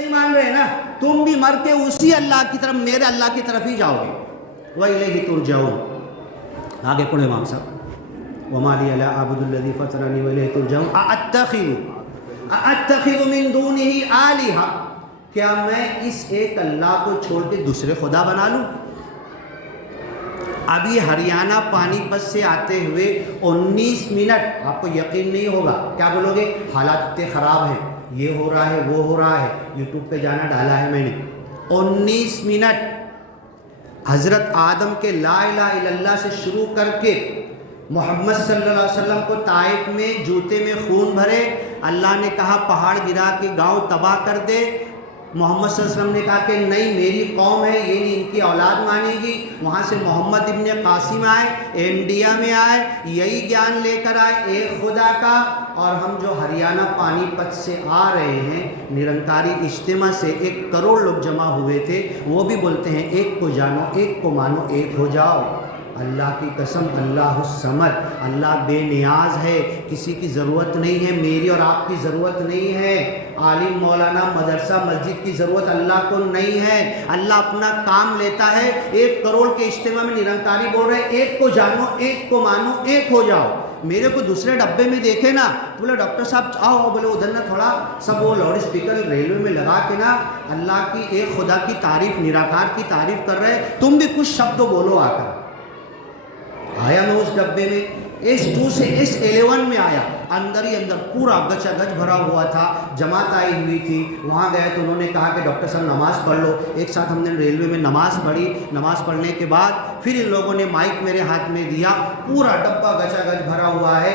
نہیں مان رہے نا, تم بھی مر کے اسی اللہ کی طرف, میرے اللہ کی طرف ہی جاؤ گے. وَإِلَيْهِ تُرْجَعُونَ. آگے پڑھو امام صاحب. وَمَا لِيَ لَا أَعْبُدُ الَّذِي فَطَرَنِي وَإِلَيْهِ تُرْجَعُونَ. أَأَتَّخِذُ مِن دُونِهِ آلِهَةً, کیا میں اس ایک اللہ کو چھوڑ کے دوسرے خدا بنا لوں؟ ابھی ہریانہ پانی پت سے آتے ہوئے 19 منٹ آپ کو یقین نہیں ہوگا, کیا بولو گے حالات اتنے خراب ہیں, یہ ہو رہا ہے وہ ہو رہا ہے, یوٹیوب پہ جانا ڈالا ہے میں نے. 19 منٹ حضرت آدم کے لا الہ الا اللہ سے شروع کر کے محمد صلی اللہ علیہ وسلم کو طائف میں جوتے میں خون بھرے, اللہ نے کہا پہاڑ گرا کے گاؤں تباہ کر دے. محمد صلی اللہ علیہ وسلم نے کہا کہ نہیں میری قوم ہے, یہ نہیں ان کی اولاد مانے گی. وہاں سے محمد ابن قاسم آئے, انڈیا میں آئے, یہی گیان لے کر آئے ایک خدا کا. اور ہم جو ہریانہ پانی پت سے آ رہے ہیں نرنکاری اجتماع سے 1 کروڑ لوگ جمع ہوئے تھے, وہ بھی بولتے ہیں ایک کو جانو, ایک کو مانو, ایک ہو جاؤ. اللہ کی قسم, اللہ الصمد, اللہ بے نیاز ہے, کسی کی ضرورت نہیں ہے, میری اور آپ کی ضرورت نہیں ہے, عالم مولانا مدرسہ مسجد کی ضرورت اللہ کو نہیں ہے. اللہ اپنا کام لیتا ہے. 1 کروڑ کے اجتماع میں نرنکاری بول رہے ہیں ایک کو جانو, ایک کو مانو, ایک ہو جاؤ. میرے کو دوسرے ڈبے میں دیکھے نا, بولے ڈاکٹر صاحب آؤ, بولے ادھر نا تھوڑا سب وہ لاؤڈ اسپیکر ریلوے میں لگا کے نا اللہ کی ایک خدا کی تعریف, نراکار کی تعریف کر رہے, تم بھی کچھ شبد بولو. آ کر آیا میں اس ڈبے میں, S2 سے S11 میں آیا, اندر ہی اندر پورا گچا گچ بھرا ہوا تھا, جماعت آئی ہوئی تھی. وہاں گئے تو انہوں نے کہا کہ ڈاکٹر صاحب نماز پڑھ لو. ایک ساتھ ہم نے ریلوے میں نماز پڑھی. نماز پڑھنے کے بعد پھر ان لوگوں نے مائک میرے ہاتھ میں دیا, پورا ڈبہ گچا گچ بھرا ہوا ہے.